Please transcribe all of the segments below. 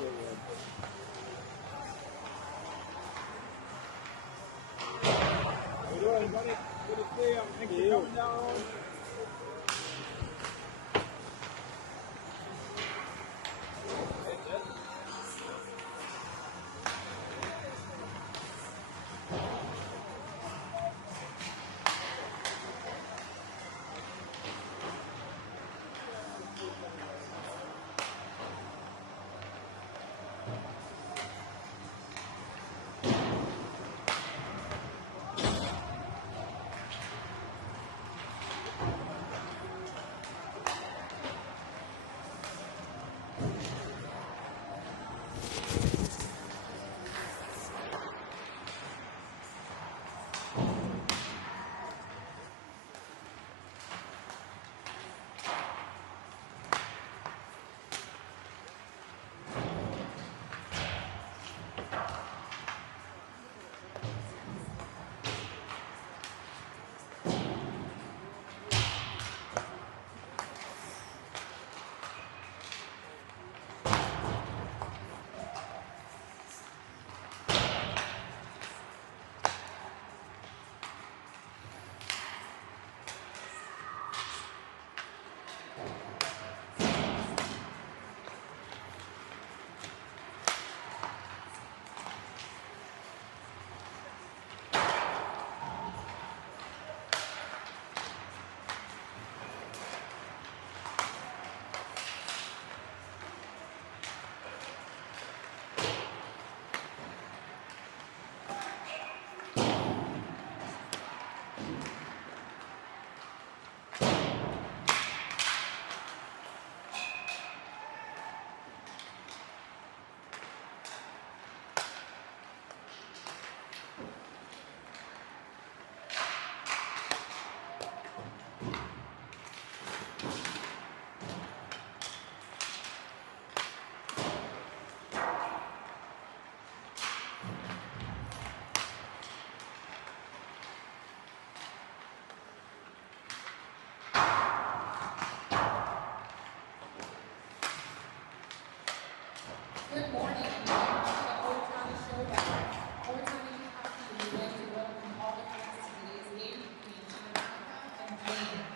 How you doing, buddy? Good to see you. Thanks for coming down. Good morning and welcome to the Owatonna Showdown. Owatonna Youth Hockey would like to welcome all the fans to today's game between Minnetonka and Blaine.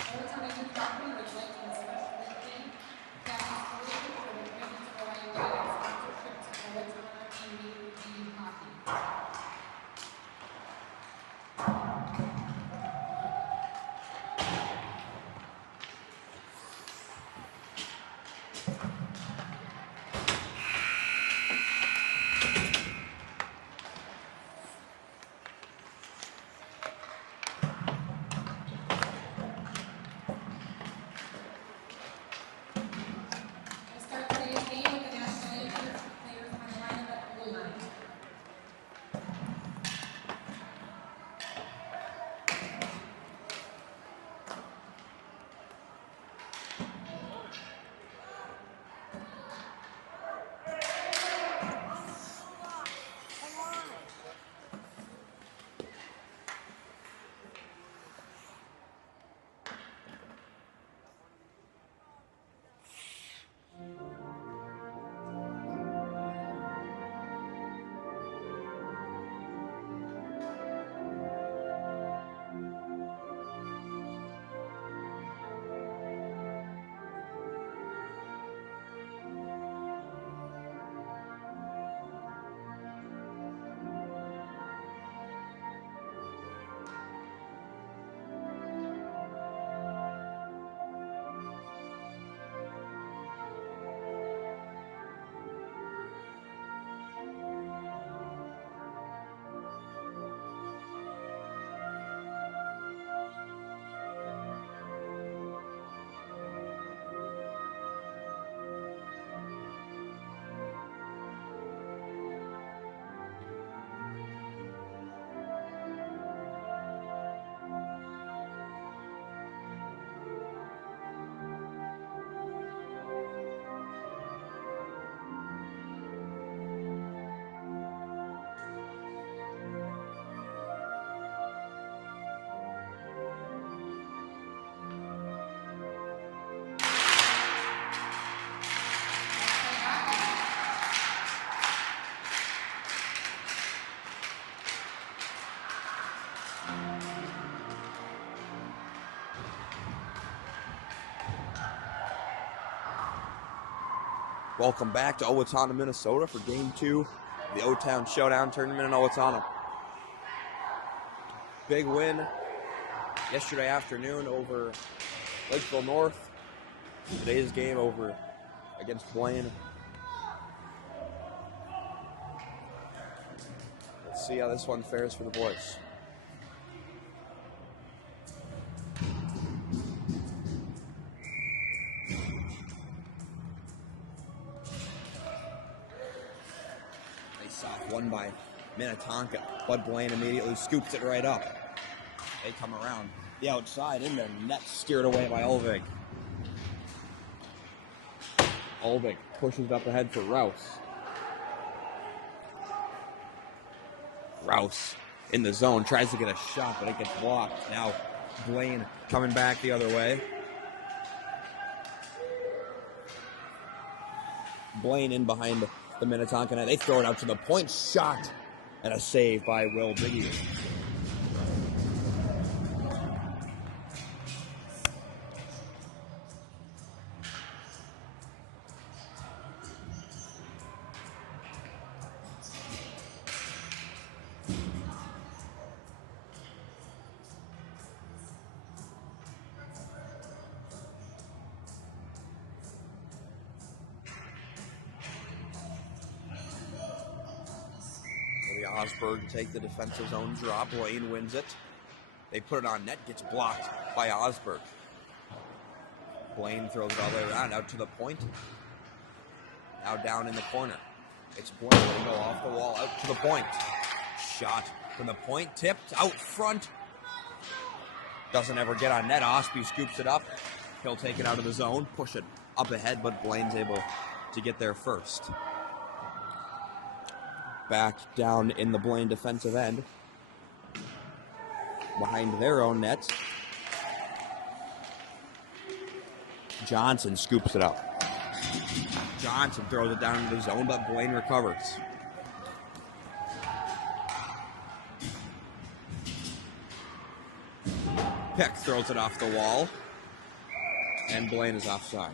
Owatonna Youth Hockey would like to especially thank Captain Slater for the commitment to evaluating sponsorship to Owatonna PWB2 Hockey. Welcome back to Owatonna, Minnesota for Game 2 of the O-Town Showdown tournament in Owatonna. Big win yesterday afternoon over Lakeville North. Today's game over against Blaine. Let's see how this one fares for the boys. Soft one by Minnetonka, but Blaine immediately scoops it right up. They come around the outside in there, net steered away by Ulvig. Ulvig pushes it up ahead for Rouse. Rouse in the zone, tries to get a shot, but it gets blocked. Now Blaine coming back the other way. Blaine in behind the Minnetonka net. They throw it out to the point. Shot and a save by Will Biggie. Osberg to take the defensive zone drop. Blaine wins it. They put it on net. Gets blocked by Osberg. Blaine throws it all the way around. Out to the point. Now down in the corner. It's Blaine. They go off the wall. Out to the point. Shot from the point. Tipped out front. Doesn't ever get on net. Osby scoops it up. He'll take it out of the zone. Push it up ahead, but Blaine's able to get there first. Back down in the Blaine defensive end. Behind their own net. Johnson scoops it up. Johnson throws it down into the zone, but Blaine recovers. Peck throws it off the wall. And Blaine is offside.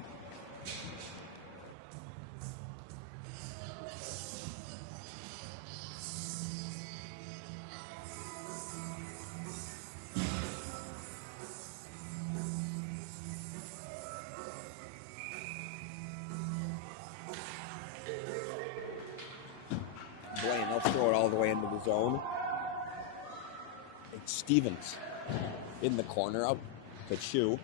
Blaine, they'll throw it all the way into the zone. It's Stevens in the corner, up to Chu.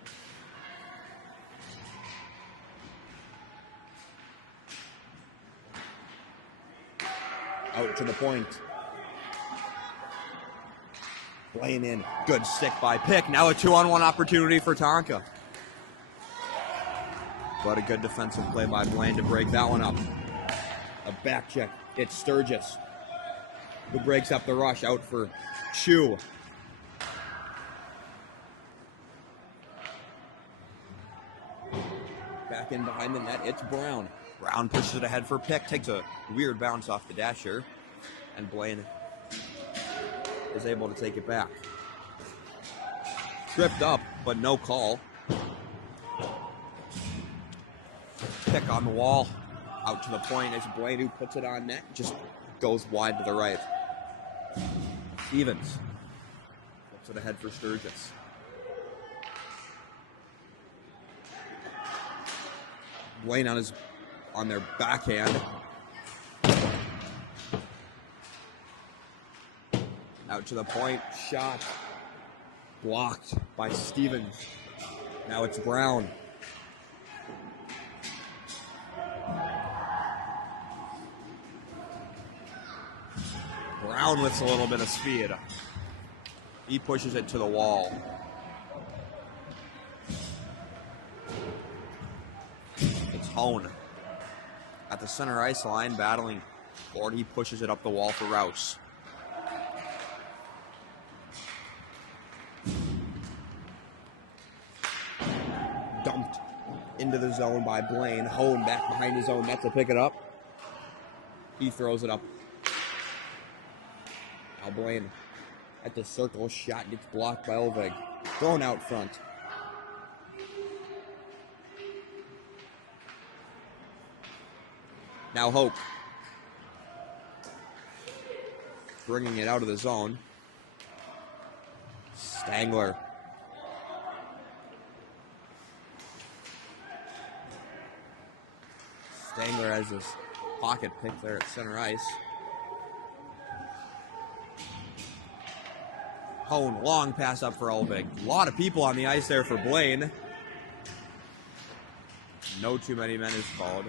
Out to the point. Blaine in. Good stick by Pick. Now a 2-on-1 opportunity for Tonka. But a good defensive play by Blaine to break that one up. A back check. It's Sturgis who breaks up the rush. Out for Chu. Back in behind the net. It's Brown. Brown pushes it ahead for Pick. Takes a weird bounce off the dasher. And Blaine is able to take it back. Tripped up, but no call. Pick on the wall. Out to the point. It's Blaine who puts it on net. Just goes wide to the right. Stevens puts it ahead for Sturgis. Blaine on their backhand. Out to the point. Shot. Blocked by Stevens. Now it's Brown. Brown with a little bit of speed. He pushes it to the wall. It's Hone at the center ice line battling Ford. He pushes it up the wall for Rouse. Dumped into the zone by Blaine. Hone back behind his own net to pick it up. He throws it up. Now Blaine at the circle. Shot gets blocked by Ulvig. Thrown out front. Now Hope. Bringing it out of the zone. Stangler. Stangler has his pocket pick there at center ice. Hone, long pass up for Olvig. A lot of people on the ice there for Blaine. No too many men is called.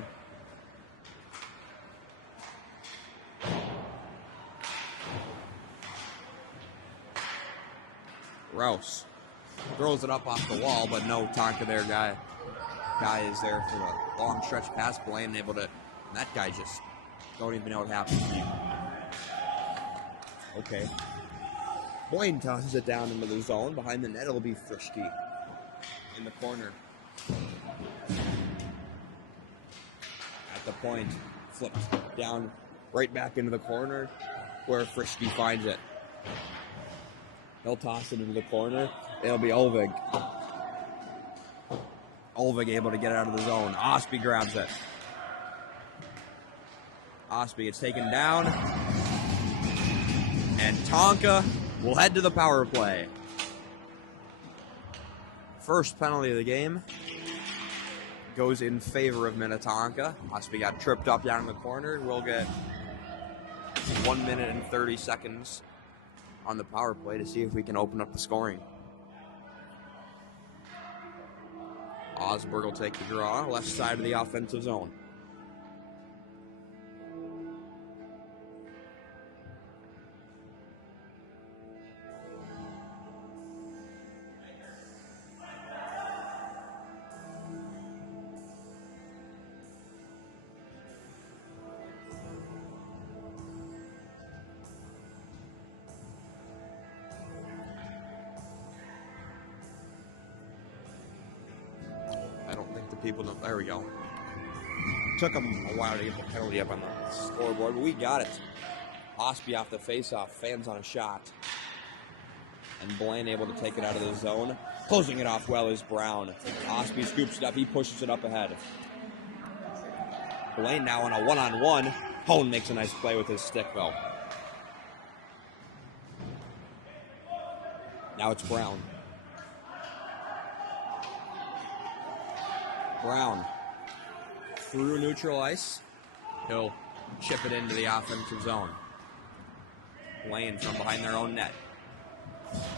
Rouse throws it up off the wall, but no Tonka there. Guy is there for a long stretch pass. Blaine able to, and that guy just don't even know what happened. Okay. Blaine tosses it down into the zone. Behind the net, it'll be Frischke in the corner. At the point, flipped down right back into the corner where Frischke finds it. He'll toss it into the corner. It'll be Olvig. Olvig able to get out of the zone. Osby grabs it. Osby gets taken down. And Tonka will head to the power play. First penalty of the game goes in favor of Minnetonka. Osby got tripped up down in the corner. We'll get 1 minute and 30 seconds on the power play to see if we can open up the scoring. Osberg will take the draw, left side of the offensive zone. People know. There we go. Took them a while to get the penalty up on the scoreboard, but we got it. Osby off the face-off, fans on a shot. And Blaine able to take it out of the zone. Closing it off well is Brown. Osby scoops it up, he pushes it up ahead. Blaine now on a one-on-one. Hone makes a nice play with his stick, though. Now it's Brown. Brown through neutral ice. He'll chip it into the offensive zone. Blaine from behind their own net.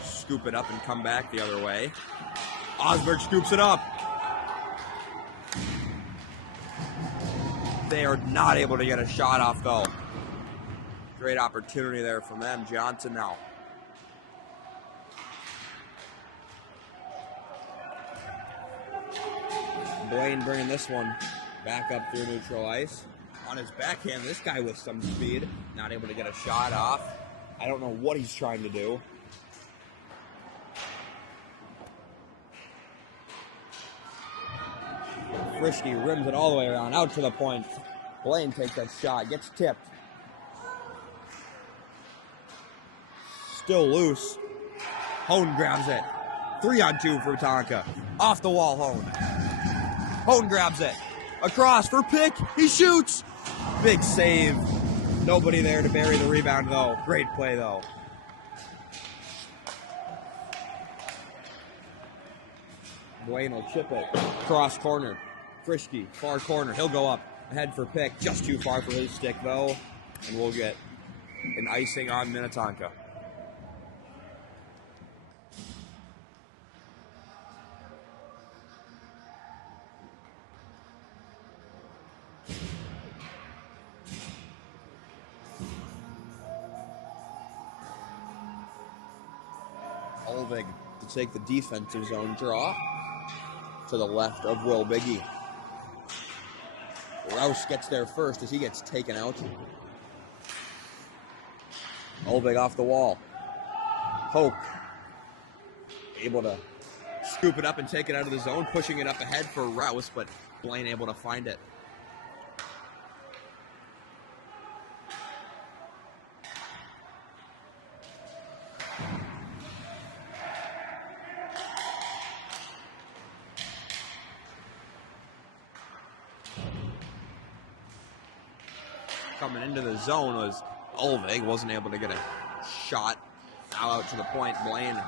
Scoop it up and come back the other way. Osberg scoops it up. They are not able to get a shot off, though. Great opportunity there from them. Johnson now. Blaine bringing this one back up through neutral ice. On his backhand, this guy with some speed, not able to get a shot off. I don't know what he's trying to do. Frischke rims it all the way around, out to the point. Blaine takes that shot, gets tipped. Still loose. Hone grabs it. 3-on-2 for Tonka. Off the wall, Hone. Hone grabs it. Across for Pick. He shoots. Big save. Nobody there to bury the rebound, though. Great play, though. Blaine will chip it. Cross corner. Frischke, far corner. He'll go up. Ahead for Pick. Just too far for his stick, though. And we'll get an icing on Minnetonka. Olvig to take the defensive zone draw to the left of Will Biggie. Rouse gets there first as he gets taken out. Olvig off the wall. Hope able to scoop it up and take it out of the zone, pushing it up ahead for Rouse, but Blaine able to find it. coming into the zone was Olvig. Wasn't able to get a shot. Now out to the point, Blaine.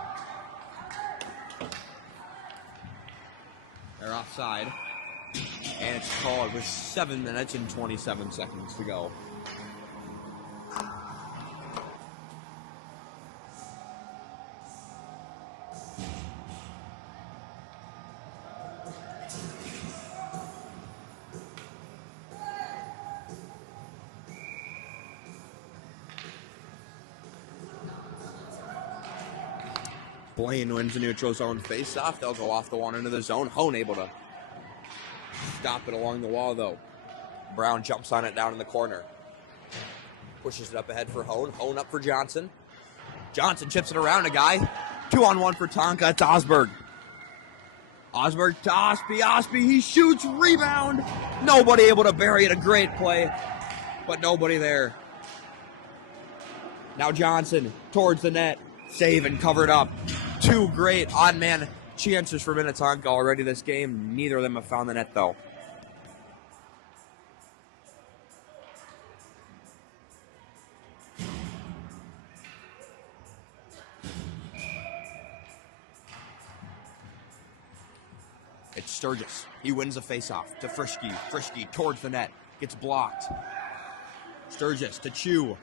They're offside. And it's called with 7 minutes and 27 seconds to go. Blaine wins the neutral zone face-off. They'll go off the one into the zone. Hone able to stop it along the wall, though. Brown jumps on it down in the corner. Pushes it up ahead for Hone. Hone up for Johnson. Johnson chips it around a guy. 2-on-1 for Tonka. It's Osberg. Osberg to Osby. Osby, he shoots. Rebound. Nobody able to bury it. A great play, but nobody there. Now Johnson towards the net. Save and covered up. 2 great odd-man chances for Minnetonka already this game. Neither of them have found the net, though. It's Sturgis. He wins the faceoff to Frischke. Frischke towards the net. Gets blocked. Sturgis to Chew.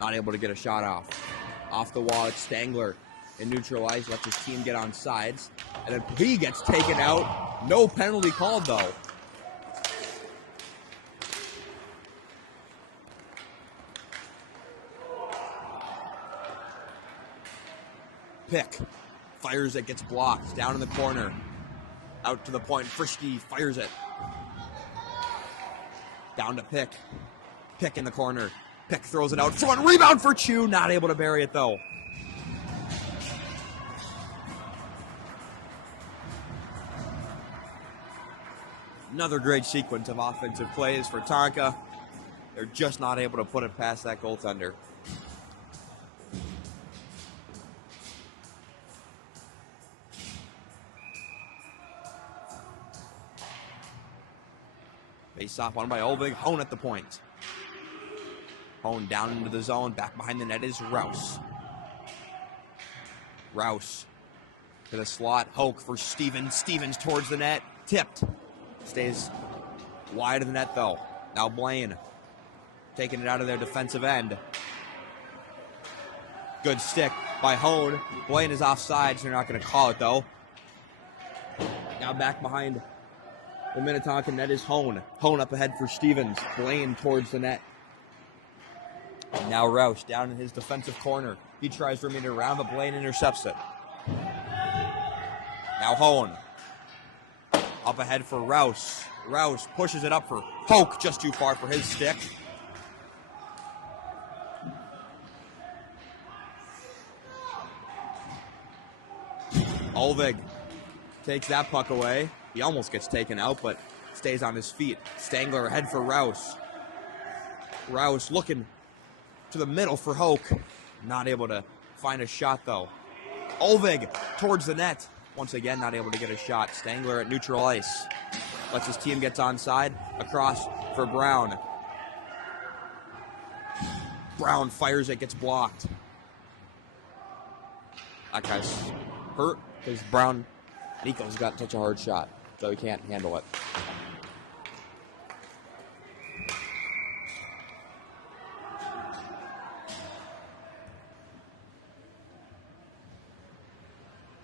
Not able to get a shot off. Off the wall, it's Stangler. And neutralized, lets his team get on sides. And then he gets taken out. No penalty called, though. Pick. Fires it, gets blocked. Down in the corner. Out to the point. Frischke fires it. Down to Pick. Pick in the corner. Pick throws it out front. Rebound for Chew. Not able to bury it, though. Another great sequence of offensive plays for Tonka. They're just not able to put it past that goaltender. Face-off won by Olvig. Hone at the point. Hone down into the zone. Back behind the net is Rouse. Rouse to the slot. Hoke for Stevens. Stevens towards the net. Tipped. Stays wide of the net, though. Now Blaine taking it out of their defensive end. Good stick by Hone. Blaine is offside, so they're not going to call it, though. Now back behind the Minnetonka net is Hone. Hone up ahead for Stevens. Blaine towards the net. Now Rouse down in his defensive corner. He tries for me to round, but Blaine intercepts it. Now Hone. Up ahead for Rouse. Rouse pushes it up for Hoke, just too far for his stick. Olvig takes that puck away. He almost gets taken out, but stays on his feet. Stangler ahead for Rouse. Rouse looking to the middle for Hoke. Not able to find a shot, though. Olvig towards the net. Once again, not able to get a shot. Stangler at neutral ice. Lets his team get onside. Across for Brown. Brown fires it, gets blocked. That guy's hurt because Brown, Nico's got such a hard shot, so he can't handle it.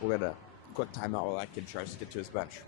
We'll get a quick timeout while that kid tries to get to his bench.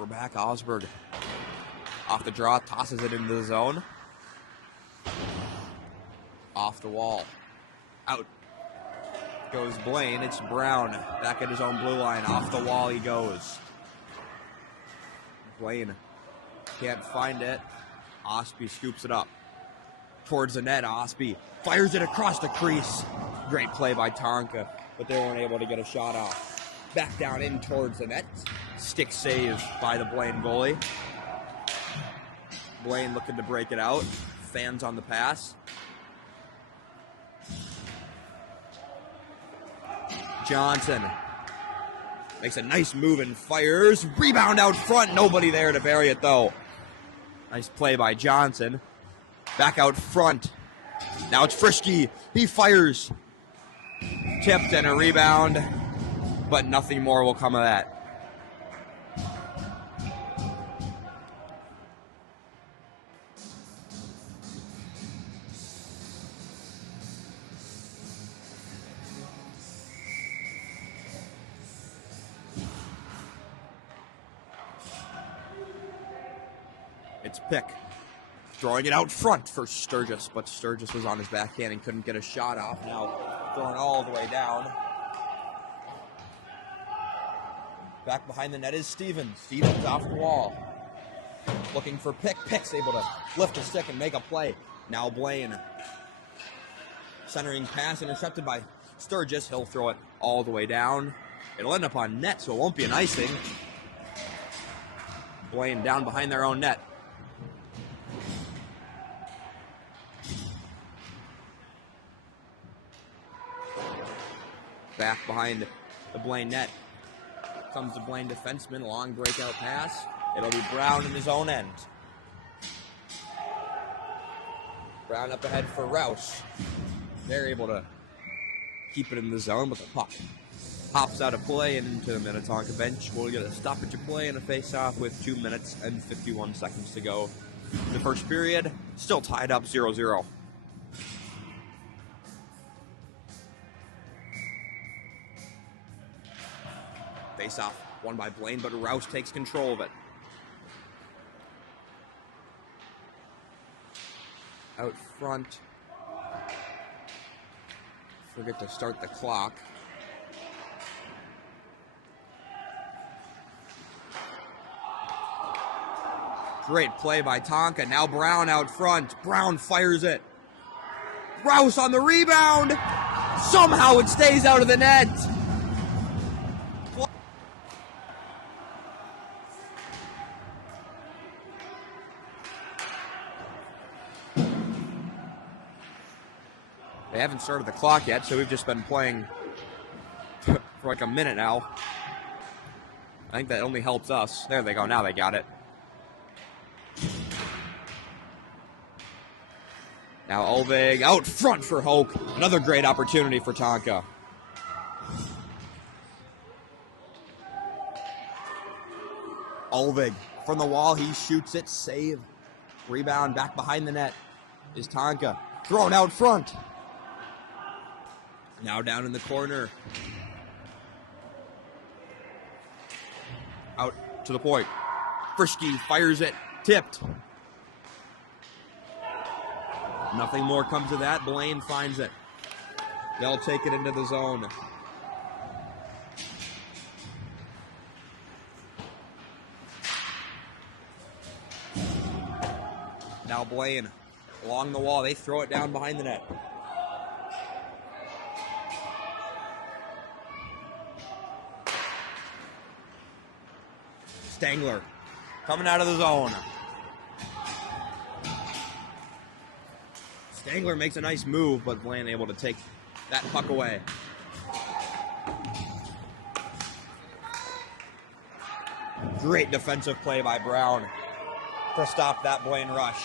We're back. Osberg off the draw, tosses it into the zone. Off the wall. Out goes Blaine. It's Brown back at his own blue line. Off the wall he goes. Blaine can't find it. Osby scoops it up towards the net. Osby fires it across the crease. Great play by Tonka, but they weren't able to get a shot off. Back down in towards the net. Stick save by the Blaine goalie. Blaine looking to break it out. Fans on the pass. Johnson makes a nice move and fires. Rebound out front. Nobody there to bury it, though. Nice play by Johnson. Back out front. Now it's Frischke. He fires. Tipped and a rebound, but nothing more will come of that. It's Pick throwing it out front for Sturgis, but Sturgis was on his backhand and couldn't get a shot off. Now throwing all the way down. Back behind the net is Stevens. Stevens off the wall. Looking for Pick. Pick's able to lift a stick and make a play. Now Blaine. Centering pass intercepted by Sturgis. He'll throw it all the way down. It'll end up on net, so it won't be an icing. Blaine down behind their own net. Back behind the Blaine net comes the Blaine defenseman. Long breakout pass. It'll be Brown in his own end. Brown up ahead for Rouse. They're able to keep it in the zone, but the puck hops out of play and into the Minnetonka bench. We'll get a stoppage of play and a face-off with 2 minutes and 51 seconds to go. The first period, still tied up 0-0. Face-off won by Blaine, but Rouse takes control of it. Out front. Forget to start the clock. Great play by Tonka. Now Brown out front. Brown fires it. Rouse on the rebound. Somehow it stays out of the net. They haven't started the clock yet, so we've just been playing for like a minute now. I think that only helps us. There they go. Now they got it. Now Olvig out front for Hoke. Another great opportunity for Tonka. Olvig from the wall. He shoots it. Save. Rebound back behind the net is Tonka. Thrown out front. Now down in the corner. Out to the point. Frischke fires it. Tipped. Nothing more comes of that. Blaine finds it. They'll take it into the zone. Now Blaine along the wall. They throw it down behind the net. Stangler coming out of the zone. Stangler makes a nice move, but Blaine able to take that puck away. Great defensive play by Brown to stop that Blaine rush.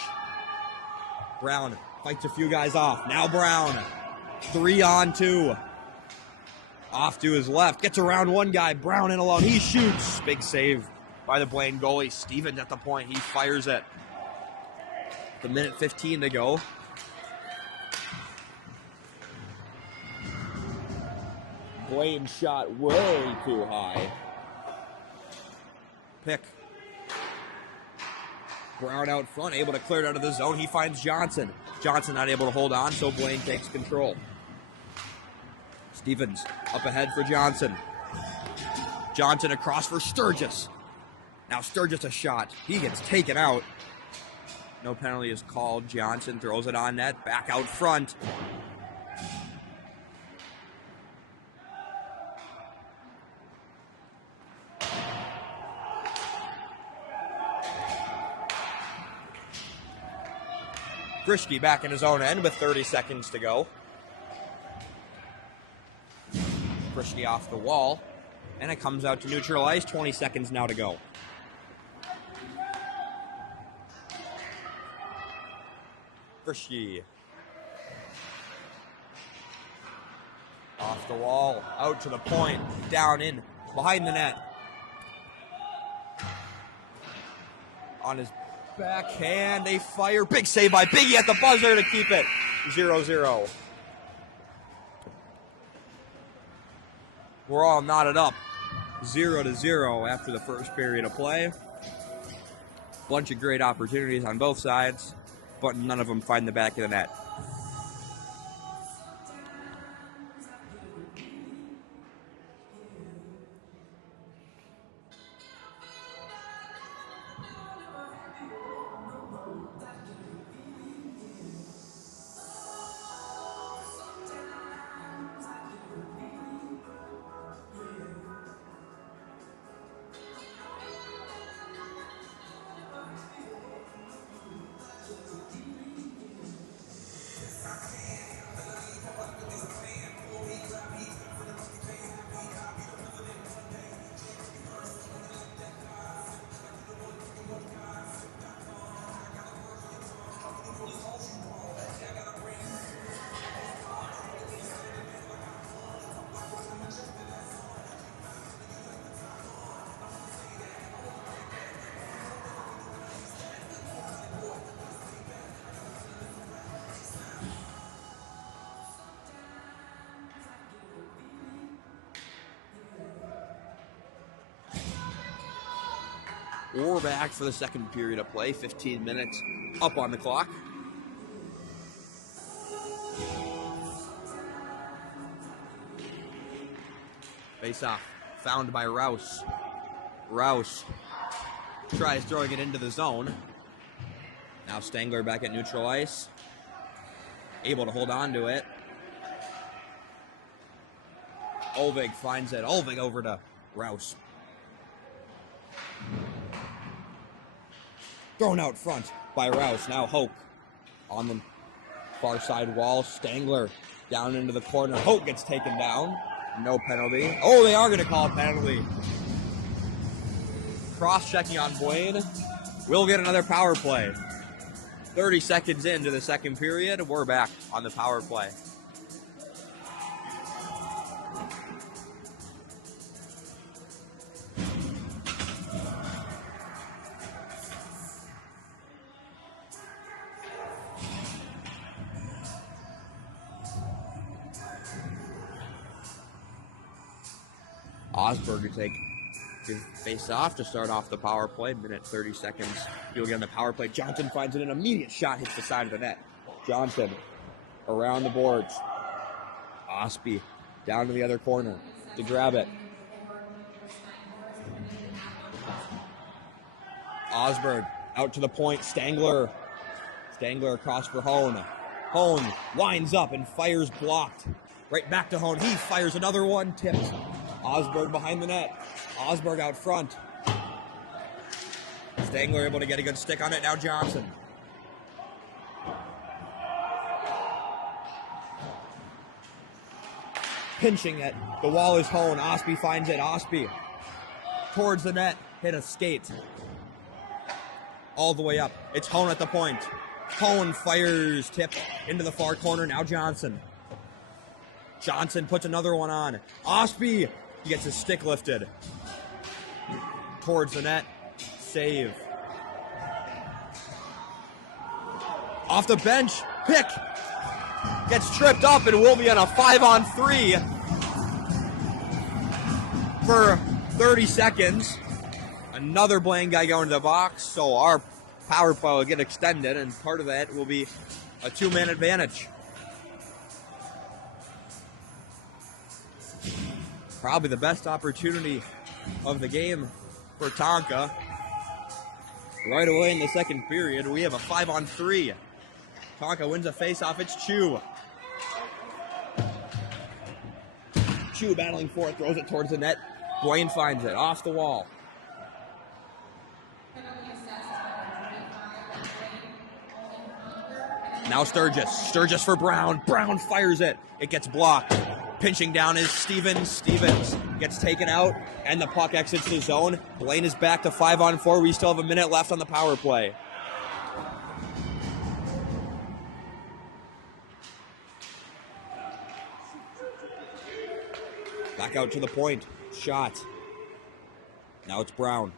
Brown fights a few guys off. Now Brown, 3-on-2. Off to his left, gets around one guy. Brown in alone, he shoots. Big save by the Blaine goalie. Stevens at the point, he fires it. The minute 15 to go. Blaine shot way too high. Pick Brown out front, able to clear it out of the zone. He finds Johnson. Johnson not able to hold on, so Blaine takes control. Stevens up ahead for Johnson. Johnson across for Sturgis. Now Sturgis a shot. He gets taken out. No penalty is called. Johnson throws it on net. Back out front. Frischke back in his own end with 30 seconds to go. Frischke off the wall. And it comes out to neutral ice. 20 seconds now to go. Frischke. Off the wall. Out to the point. Down in. Behind the net. On his backhand. They fire. Big save by Biggie at the buzzer to keep it 0-0. We're all knotted up 0-0 after the first period of play. Bunch of great opportunities on both sides, but none of them find the back of the net. We're back for the second period of play. 15 minutes up on the clock. Face off. Found by Rouse. Rouse tries throwing it into the zone. Now Stangler back at neutral ice. Able to hold on to it. Olvig finds it. Olvig over to Rouse. Thrown out front by Rouse. Now Hoke on the far side wall. Stangler down into the corner. Hoke gets taken down. No penalty. Oh, they are going to call a penalty. Cross-checking on Blaine. We'll get another power play. 30 seconds into the second period. We're back on the power play. Osberg to take his face off to start off the power play. Minute 30 seconds. You'll get on the power play. Johnson finds it. An immediate shot hits the side of the net. Johnson around the boards. Ospey down to the other corner to grab it. Osberg out to the point. Stangler across for Hone. Hone winds up and fires blocked. Right back to Hone. He fires another one. Tips. Osberg behind the net. Osberg out front. Stangler able to get a good stick on it. Now Johnson. Pinching it. The wall is Hone. Ospey finds it. Ospey towards the net. Hit a skate. All the way up. It's Hone at the point. Hone fires. Tip into the far corner. Now Johnson. Johnson puts another one on. Ospey. He gets his stick lifted towards the net. Save. Off the bench. Pick. Gets tripped up and will be on a 5-on-3 for 30 seconds. Another Blaine guy going to the box. So our power play will get extended, and part of that will be a 2-man advantage. Probably the best opportunity of the game for Tonka. Right away in the second period, we have a 5-on-3. Tonka wins a face-off. It's Chu. Chu battling for it, throws it towards the net. Blaine finds it, off the wall. Now Sturgis. Sturgis for Brown. Brown fires it. It gets blocked. Pinching down is Stevens. Stevens gets taken out, and the puck exits the zone. Blaine is back to 5-on-4. We still have a minute left on the power play. Back out to the point. Shot. Now it's Brown.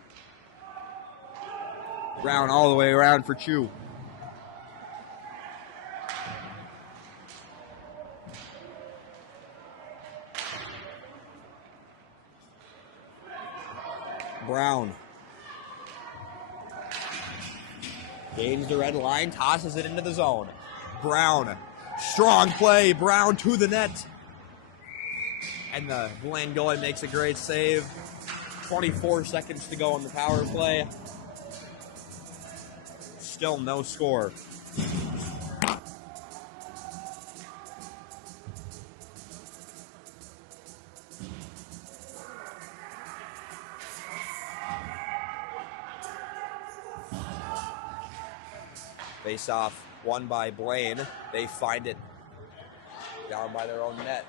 Brown all the way around for Chu. Brown gains the red line, tosses it into the zone. Brown, strong play. Brown to the net. And the Blaine goalie makes a great save. 24 seconds to go on the power play. Still no score. Face off, won by Blaine. They find it down by their own net.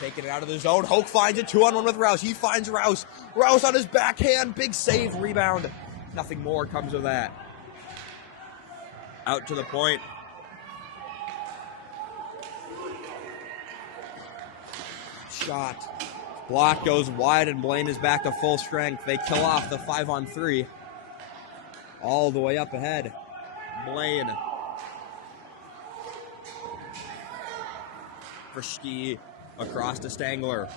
Taking it out of the zone. Hoke finds it, 2-on-1 with Rouse. He finds Rouse. Rouse on his backhand. Big save, rebound. Nothing more comes of that. Out to the point. Shot. Block goes wide, and Blaine is back to full strength. They kill off the 5-on-3. All the way up ahead. Blaine. For Ski. Across to Stangler.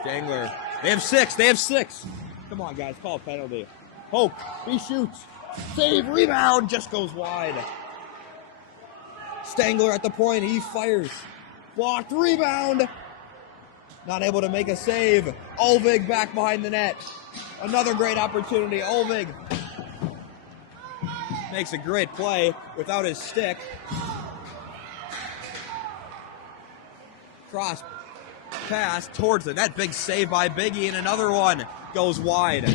Stangler. They have six. Come on, guys. Call a penalty. Hope. He shoots. Save. Rebound. Just goes wide. Stangler at the point. He fires. Blocked. Rebound. Not able to make a save. Olvig back behind the net. Another great opportunity. Olvig makes a great play without his stick. Cross pass towards the net. Big save by Biggie, and another one goes wide.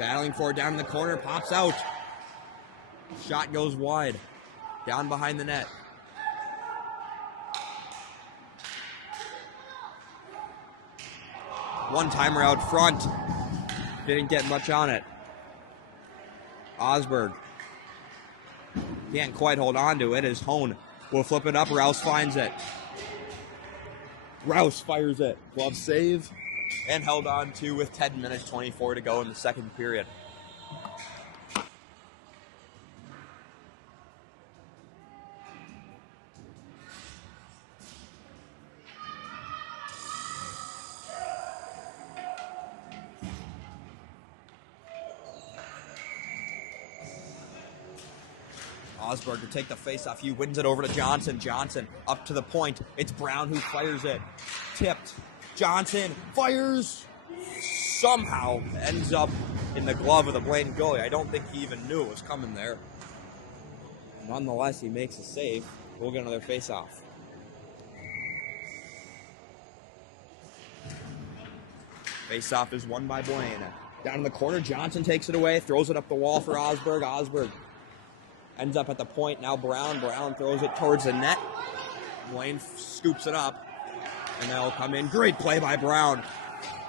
Battling for it down in the corner, pops out. Shot goes wide. Down behind the net. One-timer out front. Didn't get much on it. Osberg can't quite hold on to it as Hone will flip it up. Rouse finds it. Rouse fires it. Glove save and held on to with 10 minutes 24 to go in the second period. Osberg to take the face-off. He wins it over to Johnson. Johnson up to the point. It's Brown who fires it. Tipped. Johnson fires. Somehow ends up in the glove of the Blaine goalie. I don't think he even knew it was coming there. Nonetheless, he makes a save. We'll get another face-off. Face-off is won by Blaine. Down in the corner, Johnson takes it away, throws it up the wall for Osberg. Osberg ends up at the point. Now Brown. Brown throws it towards the net. Blaine scoops it up, and they'll come in. Great play by Brown.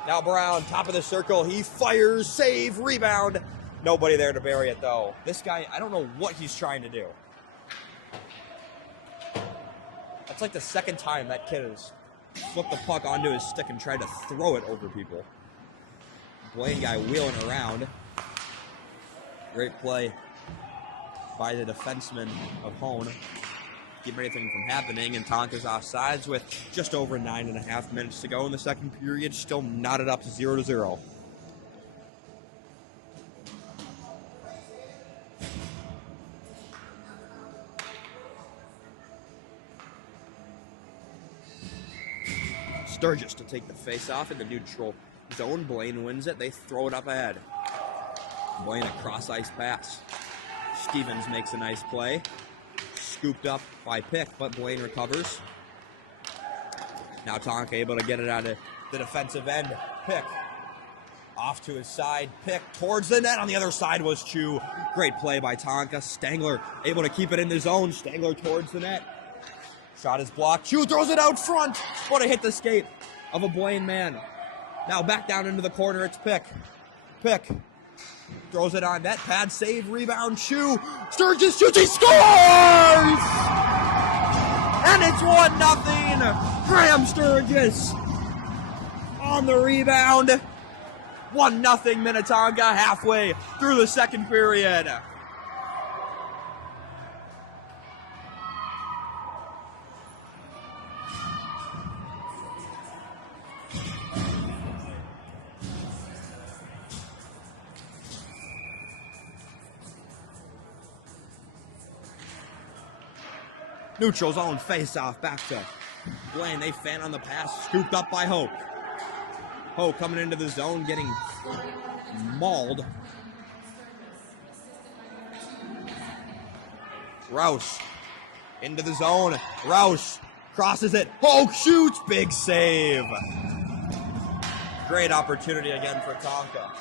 Now Brown, top of the circle. He fires, save, rebound. Nobody there to bury it, though. This guy, I don't know what he's trying to do. That's like the second time that kid has flipped the puck onto his stick and tried to throw it over people. Blaine guy wheeling around. Great play by the defenseman of Hone. Keep anything from happening, and Tonka's offsides with just over 9.5 minutes to go in the second period, still knotted up to 0-0. Sturgis to take the face-off in the neutral zone. Blaine wins it. They throw it up ahead. Blaine, a cross-ice pass. Stevens makes a nice play. Scooped up by Pick, but Blaine recovers. Now Tonka able to get it out of the defensive end. Pick off to his side. Pick towards the net. On the other side was Chu. Great play by Tonka. Stangler able to keep it in the zone. Stangler towards the net. Shot is blocked. Chu throws it out front. What a hit the skate of a Blaine man. Now back down into the corner. It's Pick. Pick throws it on net. Pad save. Rebound. Chu. Sturgis shoots. He scores! And it's 1-0. Graham Sturgis on the rebound. 1-0 Minnetonka halfway through the second period. Neutral zone face-off back to Blaine. They fan on the pass, scooped up by Hope. Hope coming into the zone, getting mauled. Rouse into the zone. Rouse crosses it. Hope shoots. Big save. Great opportunity again for Tonka.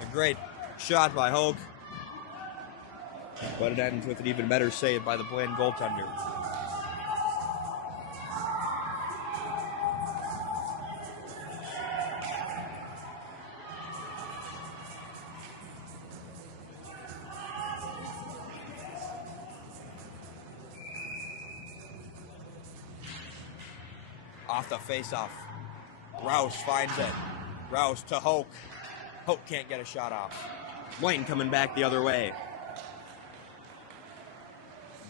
A great shot by Hope. But it ends with an even better save by the Blaine goaltender. Off the face-off. Rouse finds it. Rouse to Hoke. Hoke can't get a shot off. Blaine coming back the other way.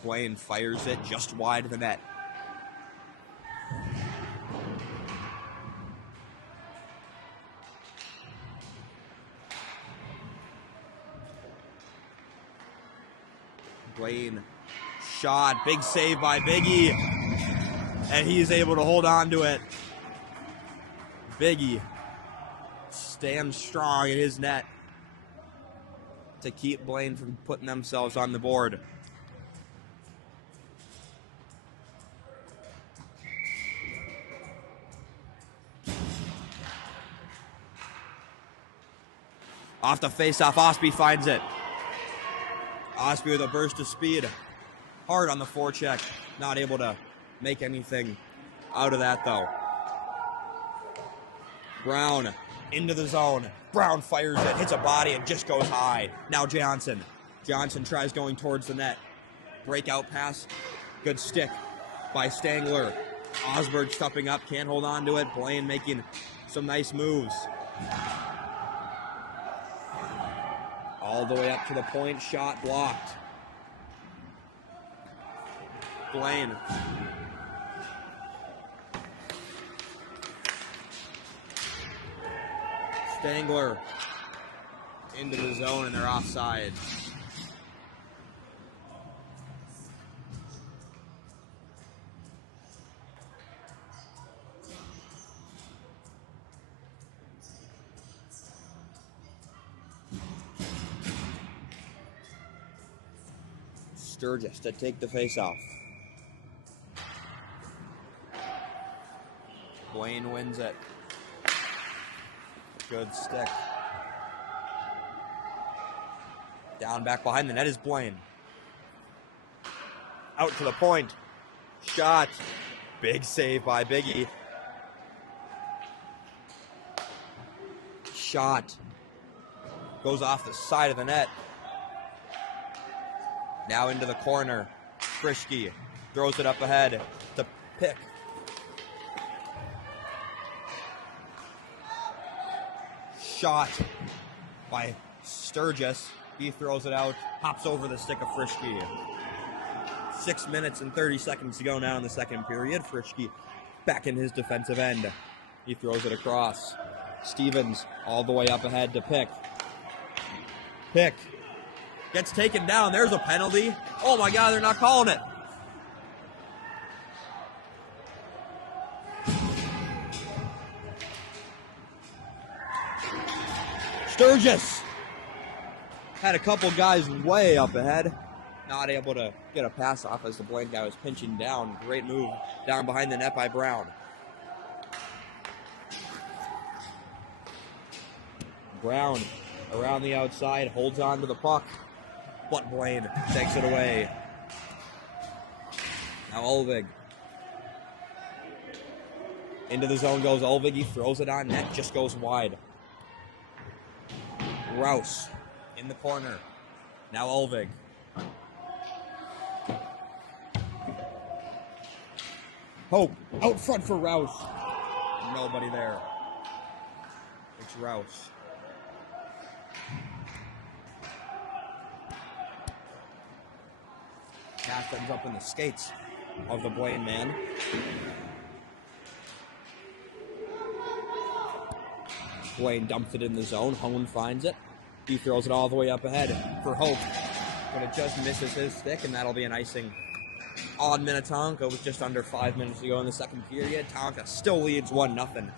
Blaine fires it just wide of the net. Blaine shot. Big save by Biggie. And he's able to hold on to it. Biggie stands strong in his net to keep Blaine from putting themselves on the board. Off the face-off, Osby finds it. Osby with a burst of speed. Hard on the forecheck. Not able to make anything out of that, though. Brown into the zone. Brown fires it, hits a body, and just goes high. Now Johnson. Johnson tries going towards the net. Breakout pass. Good stick by Stangler. Osberg stepping up, can't hold on to it. Blaine making some nice moves. All the way up to the point, shot blocked. Blaine. Stangler into the zone, and they're offside. Sturgis to take the face-off. Blaine wins it. Good stick. Down back behind the net is Blaine. Out to the point. Shot. Big save by Biggie. Shot. Goes off the side of the net. Now into the corner. Frischke throws it up ahead to Pick. Shot by Sturgis. He throws it out, hops over the stick of Frischke. 6 minutes and 30 seconds to go now in the second period. Frischke back in his defensive end. He throws it across. Stevens all the way up ahead to Pick. Pick gets taken down. There's a penalty. Oh my God, they're not calling it. Sturgis had a couple guys way up ahead. Not able to get a pass off as the Blaine guy was pinching down. Great move down behind the net by Brown. Brown around the outside, holds on to the puck, but Blaine takes it away. Now Ulvig. Into the zone goes Ulvig. He throws it on net, just goes wide. Rouse in the corner. Now Ulvig. Hope out front for Rouse. Nobody there. It's Rouse. Pass ends up in the skates of the Blaine man. Blaine dumps it in the zone. Hone finds it. He throws it all the way up ahead for Hope. But it just misses his stick, and that'll be an icing on Minnetonka with just under 5 minutes to go in the second period. Tonka still leads 1-0.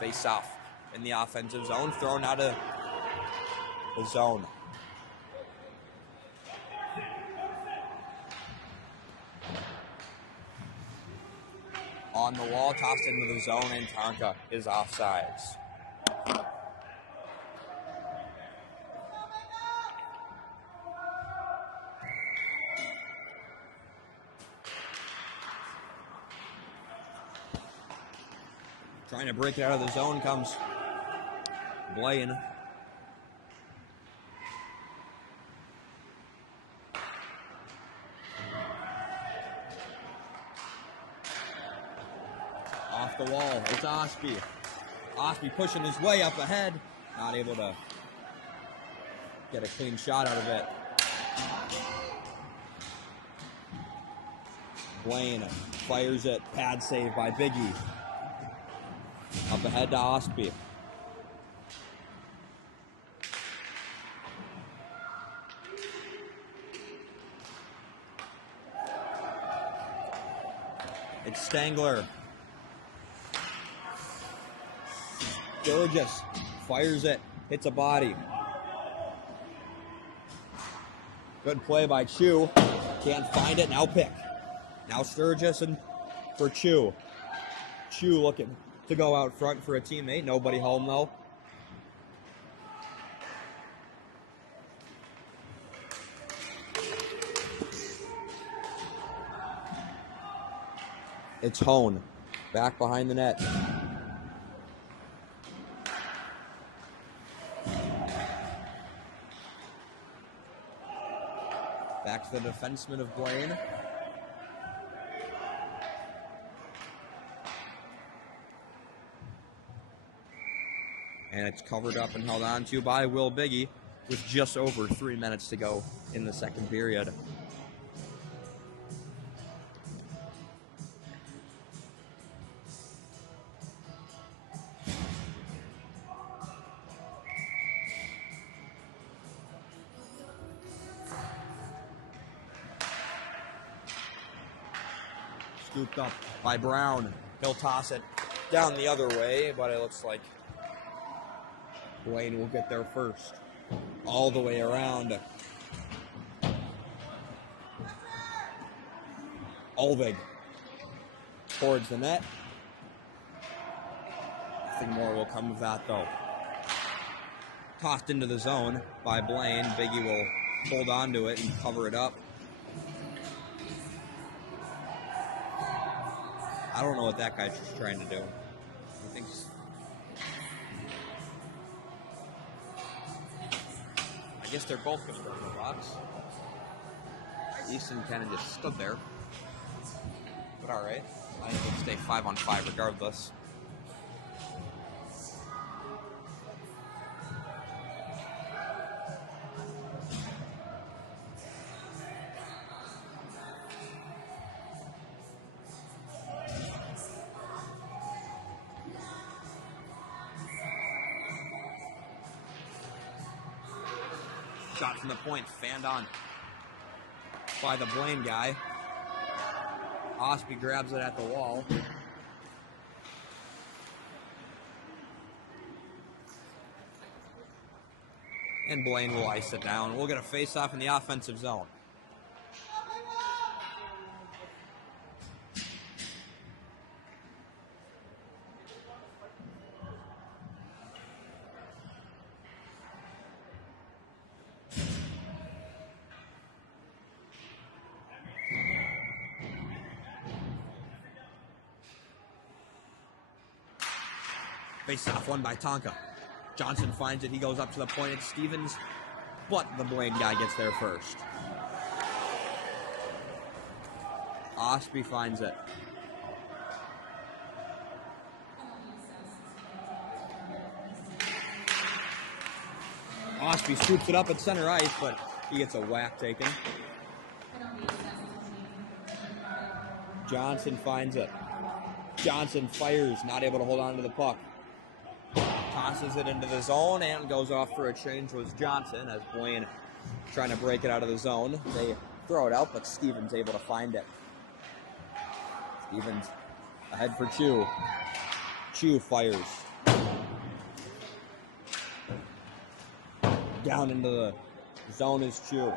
Face off in the offensive zone, thrown out of the zone. On the wall, tossed into the zone, and Tonka is offsides. Trying to break it out of the zone comes Blaine. Off the wall, it's Ospey. Ospey pushing his way up ahead. Not able to get a clean shot out of it. Blaine fires it. Pad save by Biggie. Up ahead to Ospey. It's Stangler. Sturgis fires it. Hits a body. Good play by Chu. Can't find it. Now Pick. Now Sturgis and for Chu. Chu looking to go out front for a teammate. Nobody home though. It's Hone. Back behind the net. Back to the defenseman of Blaine. And it's covered up and held on to by Will Biggie with just over 3 minutes to go in the second period. Scooped up by Brown. He'll toss it down the other way, but it looks like Blaine will get there first. All the way around. Ulvig towards the net. Nothing more will come of that though. Tossed into the zone by Blaine. Biggie will hold on to it and cover it up. I don't know what that guy's just trying to do. He thinks... I guess they're both going to go in the box. Easton kind of just stood there. But all right. I think we'll stay 5-on-5 regardless. Shot from the point, fanned on by the Blaine guy. Osby grabs it at the wall. And Blaine will ice it down. We'll get a face-off in the offensive zone. Face-off won by Tonka. Johnson finds it. He goes up to the point. It's Stevens, but the Blaine guy gets there first. Osby finds it. Osby scoops it up at center ice, but he gets a whack taken. Johnson finds it. Johnson fires, not able to hold on to the puck. Tosses it into the zone and goes off for a change was Johnson as Blaine trying to break it out of the zone. They throw it out, but Stevens able to find it. Stevens ahead for Chu. Chu fires. Down into the zone is Chu.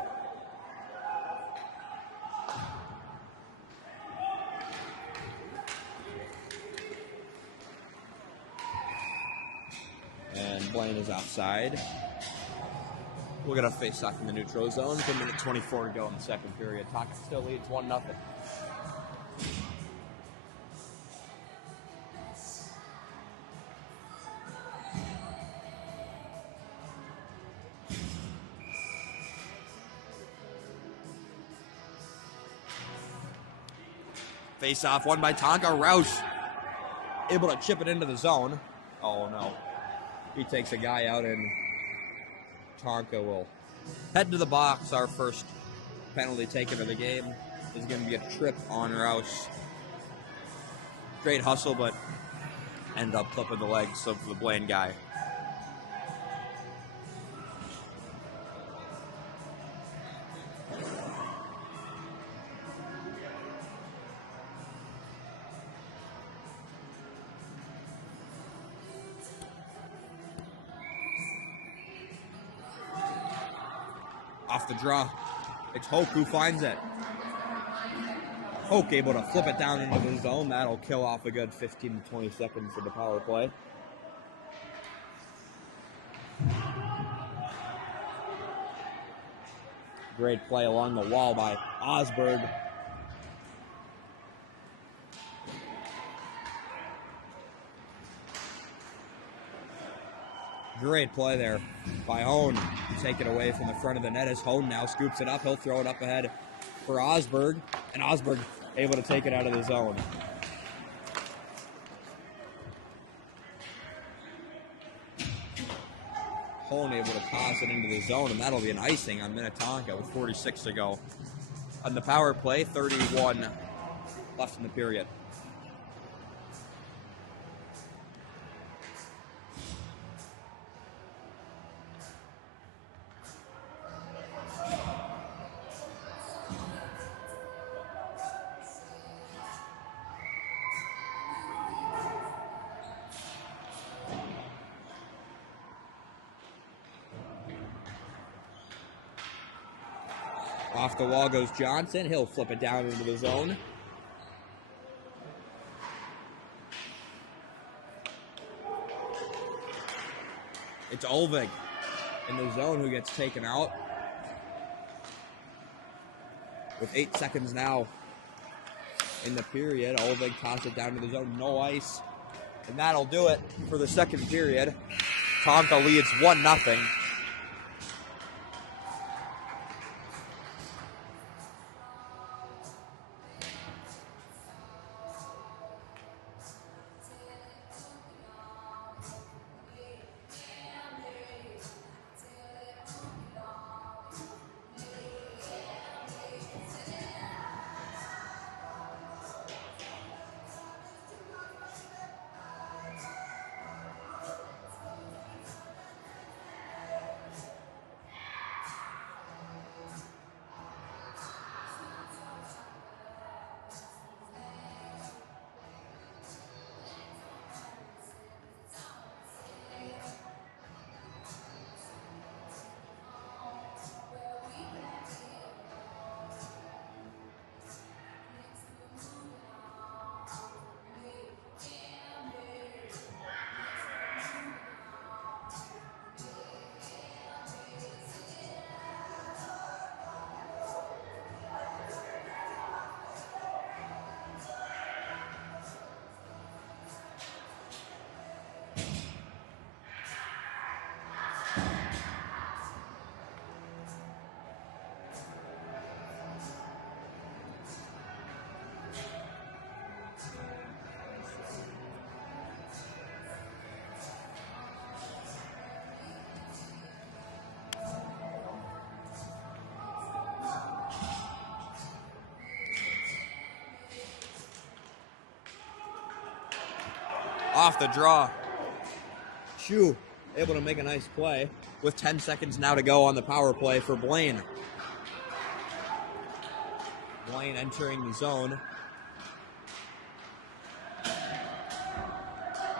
And Blaine is offside. We're going to face off in the neutral zone. 1 minute 24 to go in the second period. Tonka still leads 1-0. Face off won by Tonka. Roush able to chip it into the zone. Oh no. He takes a guy out and Tonka will head to the box. Our first penalty taken of the game is going to be a trip on Roush. Great hustle, but end up clipping the legs of the Blaine guy. Off the draw, it's Hoke who finds it. Hoke able to flip it down into the zone. That'll kill off a good 15 to 20 seconds of the power play. Great play along the wall by Osberg. Great play there by Hone. Take it away from the front of the net as Hone now scoops it up. He'll throw it up ahead for Osberg. And Osberg able to take it out of the zone. Hone able to toss it into the zone, and that'll be an icing on Minnetonka with 46 to go. On the power play, 31 left in the period. Off the wall goes Johnson. He'll flip it down into the zone. It's Olvig in the zone who gets taken out. With 8 seconds now in the period. Olvig tosses it down to the zone, no ice. And that'll do it for the second period. Tonka leads 1-0. Off the draw. Shu able to make a nice play with 10 seconds now to go on the power play for Blaine. Blaine entering the zone.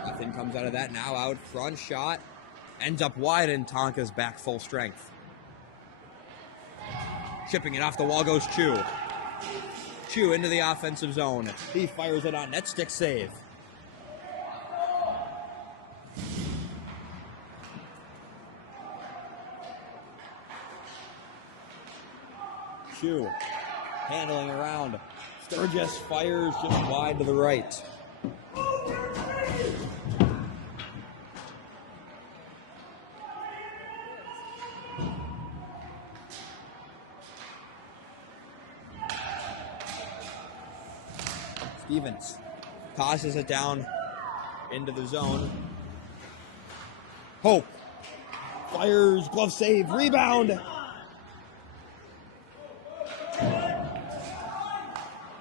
Nothing comes out of that. Now out front shot. Ends up wide and Tonka's back full strength. Chipping it off the wall goes Chu. Chu into the offensive zone. He fires it on net, stick save. Chu handling around. Sturgis fires just wide to the right. Stevens tosses it down into the zone. Hope fires, glove save, rebound.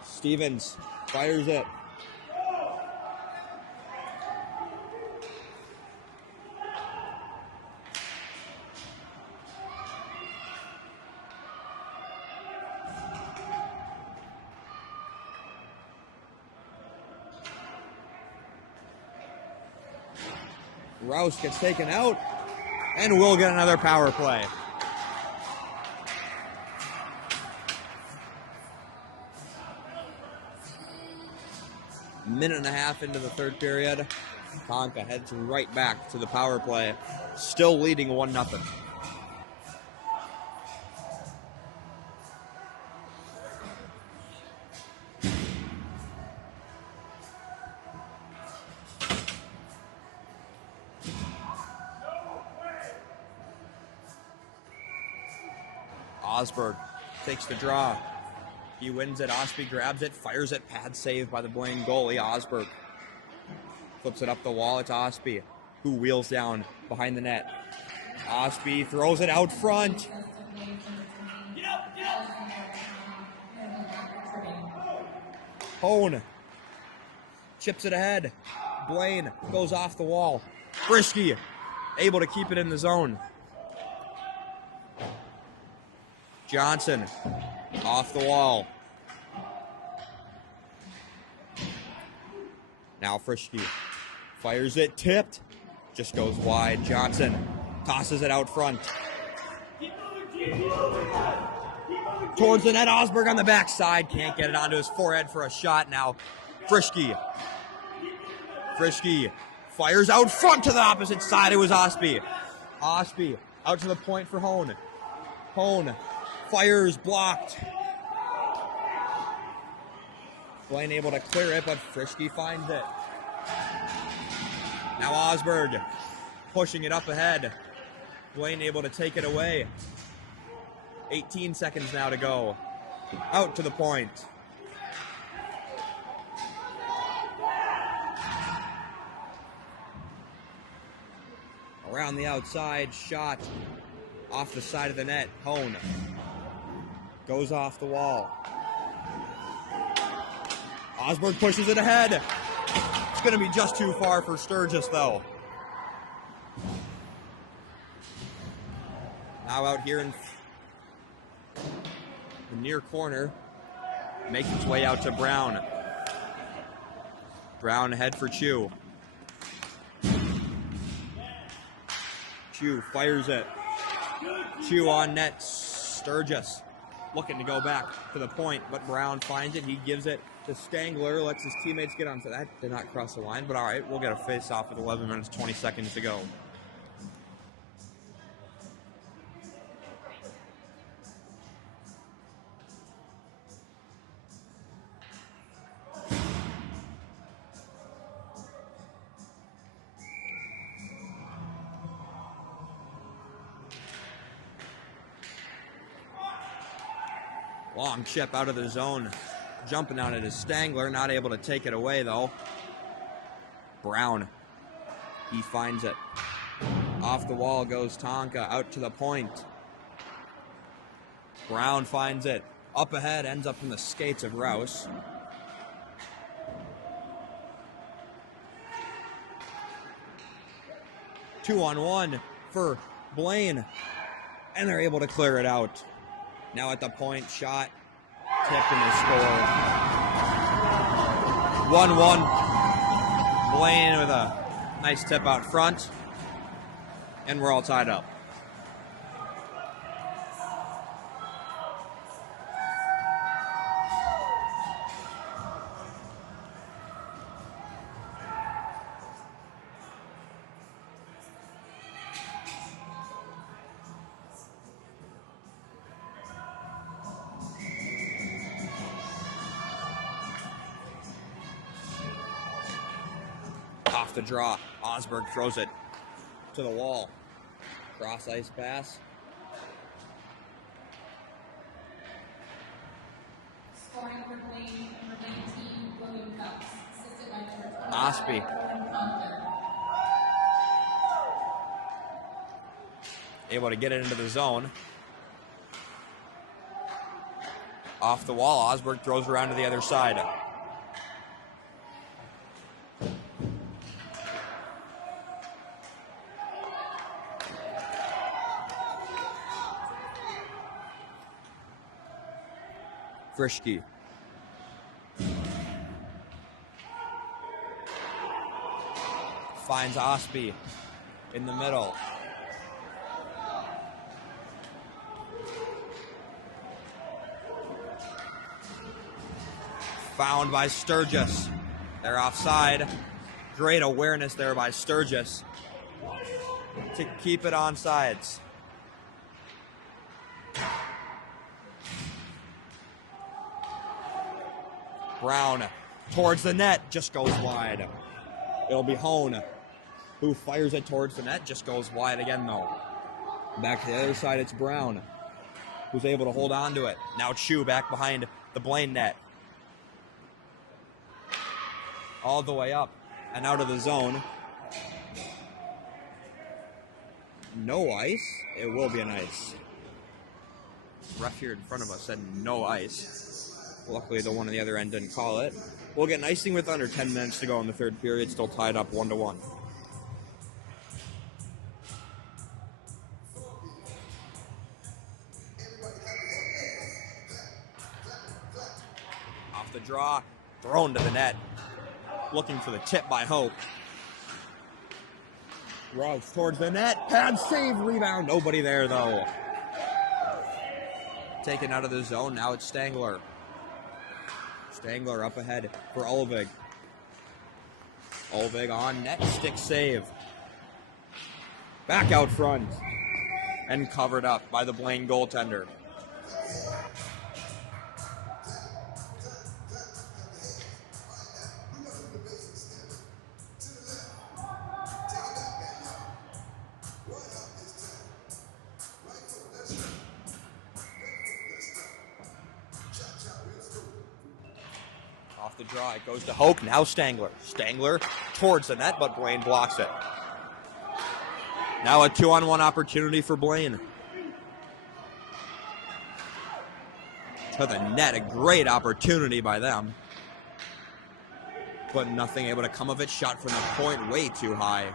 Stevens fires it. Rouse gets taken out, and we'll get another power play. Minute and a half into the third period. Tonka heads right back to the power play, still leading 1-0. Osberg takes the draw. He wins it. Osby grabs it, fires it. Pad save by the Blaine goalie. Osberg flips it up the wall. It's Osby who wheels down behind the net. Osby throws it out front. Hone chips it ahead. Blaine goes off the wall. Frisky able to keep it in the zone. Johnson off the wall. Now Frisky fires it, tipped, just goes wide. Johnson tosses it out front. Towards the net, Osberg on the backside, can't get it onto his forehead for a shot now. Frisky fires out front to the opposite side, it was Osby. Osby out to the point for Hone. Hone fires, blocked. Blaine able to clear it, but Frischke finds it. Now Osberg pushing it up ahead. Blaine able to take it away. 18 seconds now to go. Out to the point. Around the outside, shot off the side of the net. Hone goes off the wall. Osberg pushes it ahead. It's going to be just too far for Sturgis, though. Now out here in the near corner, makes its way out to Brown. Brown ahead for Chu. Chu fires it. Chu on net. Sturgis looking to go back to the point, but Brown finds it. He gives it to Stangler, lets his teammates get onto that. Did not cross the line, but all right, we'll get a face-off with 11 minutes, 20 seconds to go. Long chip out of the zone. Jumping on it is Stangler. Not able to take it away, though. Brown. He finds it. Off the wall goes Tonka. Out to the point. Brown finds it. Up ahead. Ends up in the skates of Rouse. Two-on-one for Blaine. And they're able to clear it out. Now at the point, shot, tipped, and they score. 1-1. Blaine with a nice tip out front, and we're all tied up. Off the draw, Osberg throws it to the wall. Cross ice pass. Scoring for Blaine, number 19, William Phelps, assisted by number 25, Osby. Minnetonka. Able to get it into the zone. Off the wall, Osberg throws around to the other side. Frischke. Finds Osby in the middle. Found by Sturgis. They're offside. Great awareness there by Sturgis to keep it on sides. Brown towards the net, just goes wide. It'll be Hone who fires it towards the net, just goes wide again though. Back to the other side, it's Brown who's able to hold on to it. Now Chu back behind the Blaine net. All the way up and out of the zone. No ice? It will be an ice. Ref here in front of us said no ice. Luckily, the one on the other end didn't call it. We'll get an icing with under 10 minutes to go in the third period. Still tied up 1-1. Off the draw, thrown to the net. Looking for the tip by Hope. Rouse towards the net. Pad save, rebound. Nobody there, though. Taken out of the zone. Now it's Stangler. Stangler up ahead for Olvig. Olvig on net, stick save. Back out front. And covered up by the Blaine goaltender. Off the draw, it goes to Hoke, now Stangler. Stangler towards the net, but Blaine blocks it. Now a 2-on-1 opportunity for Blaine. To the net, a great opportunity by them. But nothing able to come of it. Shot from the point, way too high.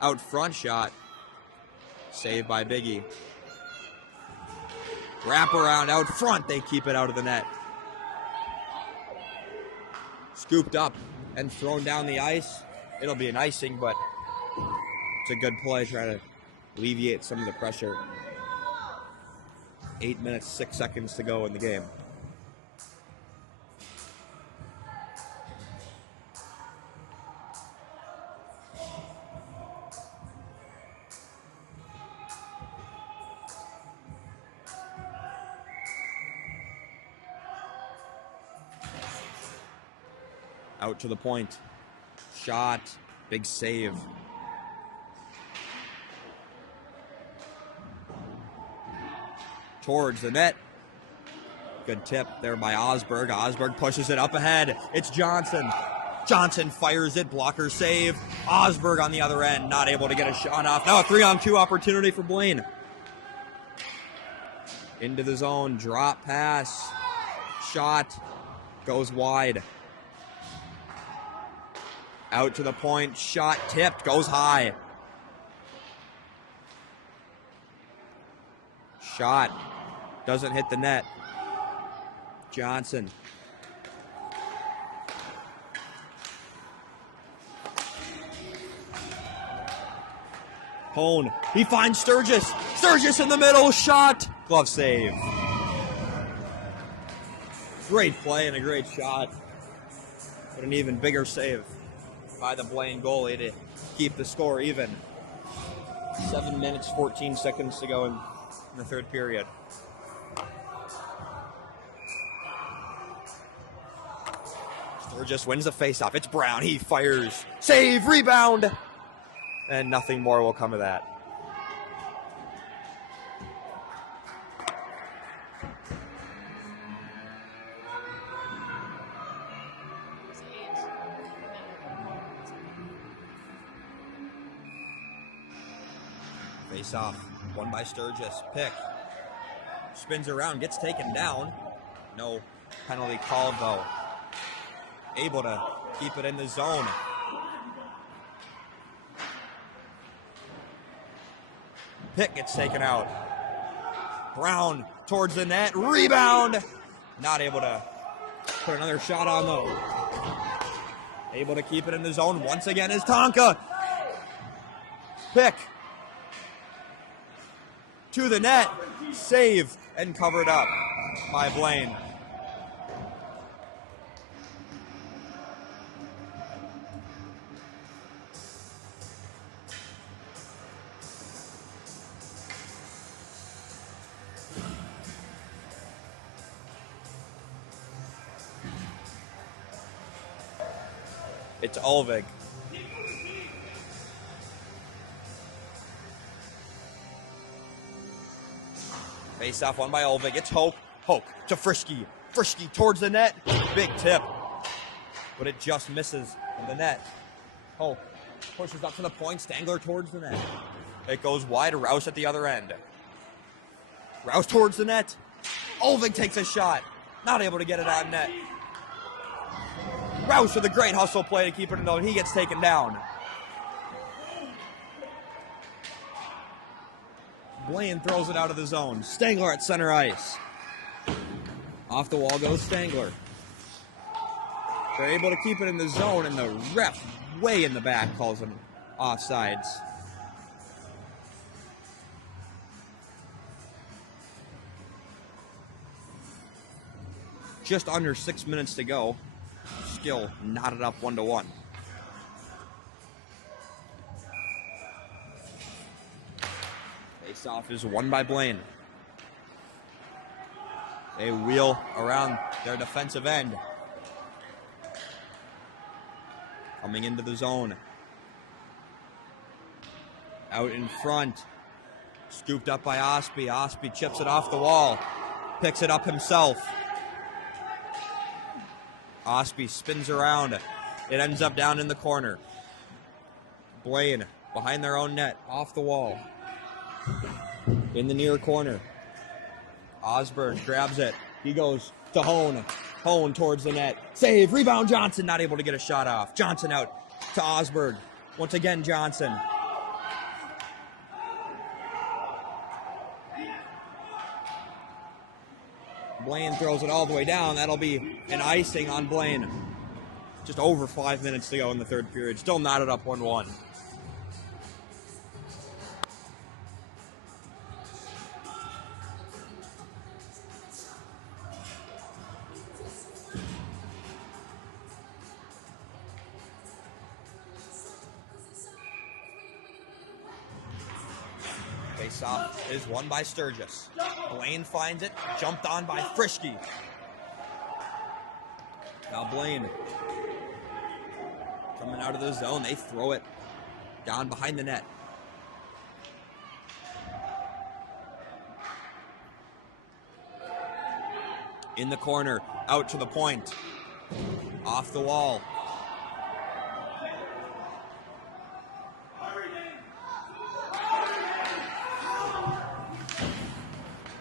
Out front shot. Saved by Biggie. Wrap around out front, they keep it out of the net. Scooped up and thrown down the ice. It'll be an icing, but it's a good play, trying to alleviate some of the pressure. 8 minutes, 6 seconds to go in the game. Out to the point. Shot. Big save. Towards the net. Good tip there by Osberg. Osberg pushes it up ahead. It's Johnson. Johnson fires it. Blocker save. Osberg on the other end. Not able to get a shot off. Now a 3-on-2 opportunity for Blaine. Into the zone. Drop pass. Shot. Goes wide. Out to the point. Shot tipped. Goes high. Shot. Doesn't hit the net. Johnson. Hone. He finds Sturgis. Sturgis in the middle. Shot. Glove save. Great play and a great shot. But an even bigger save by the Blaine goalie to keep the score even. 7 minutes, 14 seconds to go in the third period. Sturgis wins the faceoff. It's Brown. He fires. Save. Rebound. And nothing more will come of that. Face off. Won by Sturgis. Pick. Spins around. Gets taken down. No penalty called, though. Able to keep it in the zone. Pick gets taken out. Brown towards the net. Rebound. Not able to put another shot on, though. Able to keep it in the zone. Once again is Tonka. Pick. To the net. Save and covered up by Blaine. It's Ulvig. Face off won by Ulvig. It's Hoke. Hoke to Frischke. Frischke towards the net. Big tip. But it just misses the net. Hoke pushes up to the point. Stangler towards the net. It goes wide. Rouse at the other end. Rouse towards the net. Ulvig takes a shot. Not able to get it on net. Rouse with a great hustle play to keep it in the zone. He gets taken down. Blaine throws it out of the zone. Stangler at center ice. Off the wall goes Stangler. They're able to keep it in the zone, and the ref way in the back calls him offsides. Just under 6 minutes to go. Still knotted up 1-1. Face-off is won by Blaine. They wheel around their defensive end. Coming into the zone. Out in front. Scooped up by Osby. Osby chips it off the wall. Picks it up himself. Osby spins around. It ends up down in the corner. Blaine behind their own net, off the wall. In the near corner. Osborne grabs it. He goes to Hone. Hone towards the net. Save. Rebound Johnson. Not able to get a shot off. Johnson out to Osborne. Once again Johnson. Blaine throws it all the way down. That'll be an icing on Blaine. Just over 5 minutes to go in the third period. Still knotted up 1-1. Face-off is won by Sturgis. Blaine finds it, jumped on by Frischke. Now Blaine coming out of the zone. They throw it down behind the net. In the corner, out to the point. Off the wall.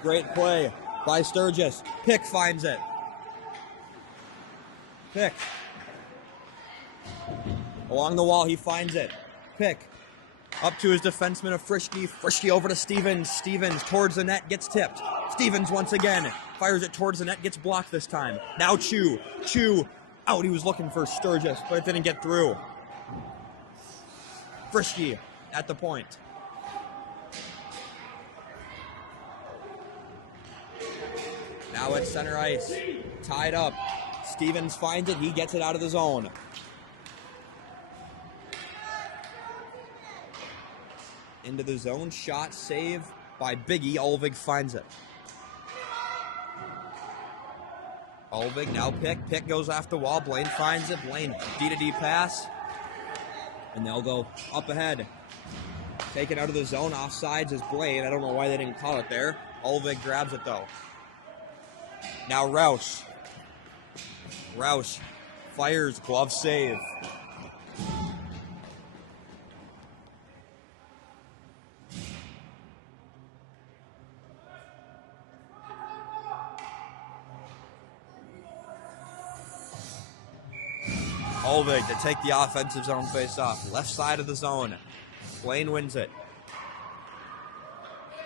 Great play by Sturgis. Pick finds it. Pick. Along the wall, he finds it. Pick. Up to his defenseman of Frischke. Frischke over to Stevens. Stevens towards the net, gets tipped. Stevens once again fires it towards the net, gets blocked this time. Now Chu. Chu out. He was looking for Sturgis, but it didn't get through. Frischke at the point. Now at center ice, tied up. Stevens finds it, he gets it out of the zone. Into the zone, shot, save by Biggie. Olvig finds it. Olvig now Pick. Pick goes off the wall, Blaine finds it. Blaine, D-to-D pass. And they'll go up ahead. Taken out of the zone, offsides is Blaine. I don't know why they didn't call it there. Olvig grabs it though. Now Roush. Roush fires, glove save. Olvig to take the offensive zone face-off. Left side of the zone. Blaine wins it.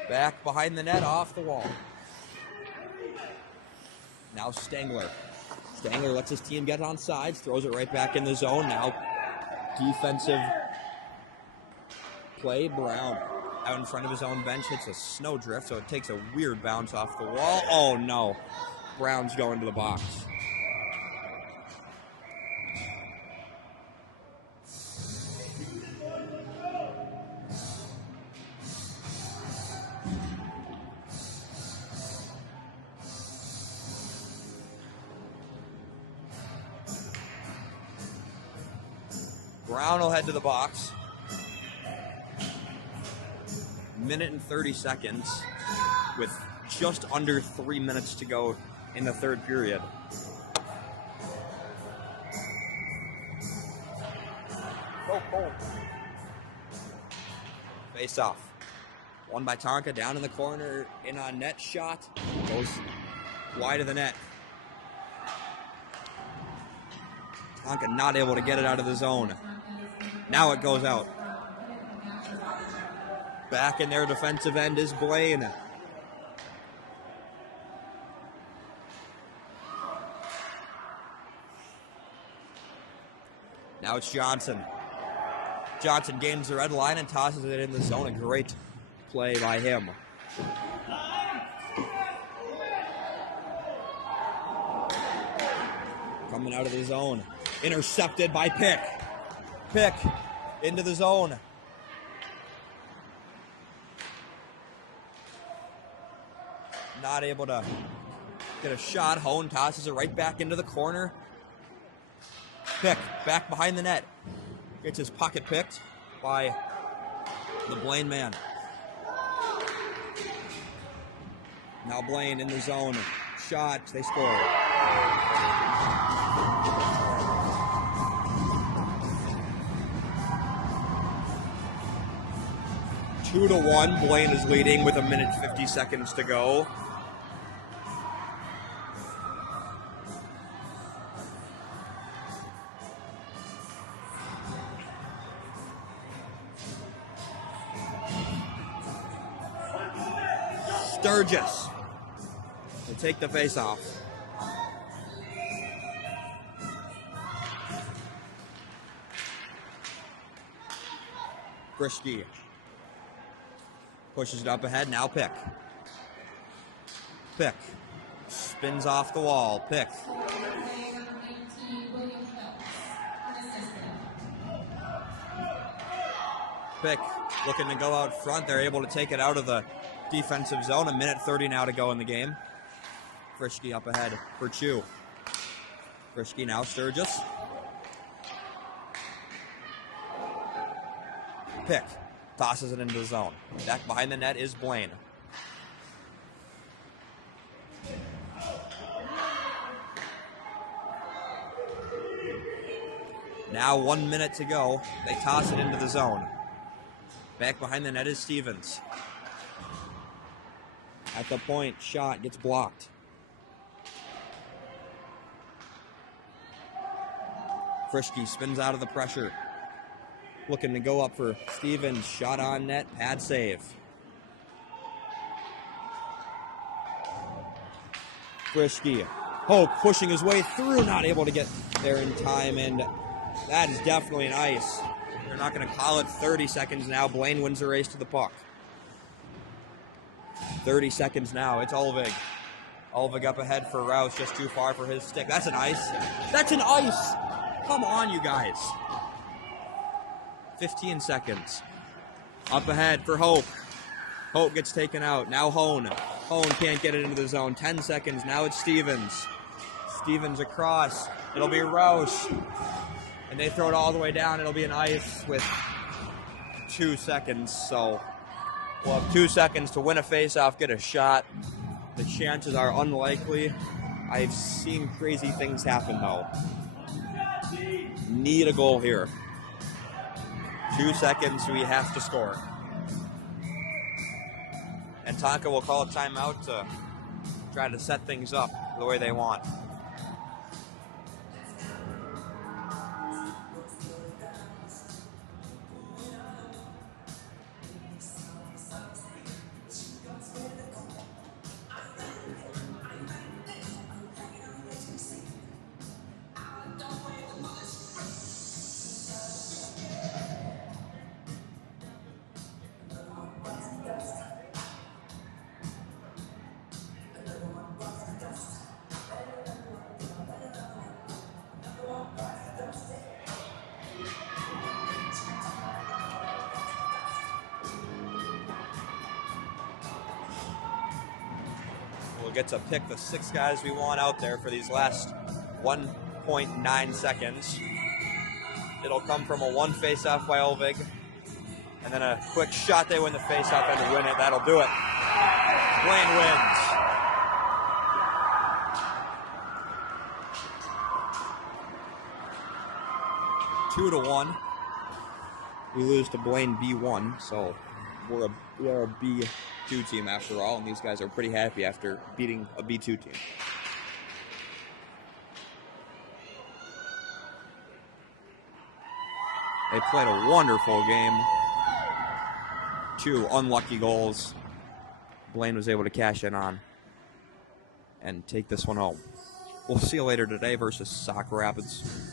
Back behind the net, off the wall. Now Stengler. Stengler lets his team get on sides, throws it right back in the zone. Now defensive play. Brown out in front of his own bench, hits a snowdrift, so it takes a weird bounce off the wall. Oh no, Brown's going to the box. Brown will head to the box. Minute and 30 seconds with just under 3 minutes to go in the third period. Face off. Won by Tonka, down in the corner, in on net, shot. Goes wide of the net. Tonka not able to get it out of the zone. Now it goes out. Back in their defensive end is Blaine. Now it's Johnson. Johnson gains the red line and tosses it in the zone. A great play by him. Coming out of the zone. Intercepted by Pick. Pick into the zone. Not able to get a shot. Hone tosses it right back into the corner. Pick back behind the net. Gets his pocket picked by the Blaine man. Now Blaine in the zone. Shot. They score. 2-1. Blaine is leading with 1:50 seconds to go. Sturgis will take the face off. Frischke pushes it up ahead. Now Pick. Pick spins off the wall. Pick. Pick looking to go out front. They're able to take it out of the defensive zone. 1:30 now to go in the game. Frischke up ahead for Chu. Frischke now Sturgis. Pick tosses it into the zone. Back behind the net is Blaine. Now 1 minute to go. They toss it into the zone. Back behind the net is Stevens. At the point, shot gets blocked. Frischke spins out of the pressure. Looking to go up for Stevens. Shot on net. Pad save. Frischke. Hope pushing his way through. Not able to get there in time. And that is definitely an ice. They're not going to call it. 30 seconds now. Blaine wins the race to the puck. 30 seconds now. It's Olvig. Olvig up ahead for Rouse. Just too far for his stick. That's an ice. That's an ice. Come on, you guys. 15 seconds. Up ahead for Hope. Hope gets taken out. Now Hone. Hone can't get it into the zone. 10 seconds. Now it's Stevens. Stevens across. It'll be Rouse. And they throw it all the way down. It'll be an ice with 2 seconds. So we'll have 2 seconds to win a faceoff, get a shot. The chances are unlikely. I've seen crazy things happen, though. Need a goal here. 2 seconds, we have to score. And Tonka will call a timeout to try to set things up the way they want. We'll get to pick the 6 guys we want out there for these last 1.9 seconds. It'll come from a 1 face-off by Olvig, and then a quick shot. They win the face-off and to win it. That'll do it. Blaine wins. Two to 1. We lose to Blaine B1, so we are a B2 team after all, and these guys are pretty happy after beating a B2 team. They played a wonderful game. 2 unlucky goals. Blaine was able to cash in on and take this one home. We'll see you later today versus Sauk Rapids.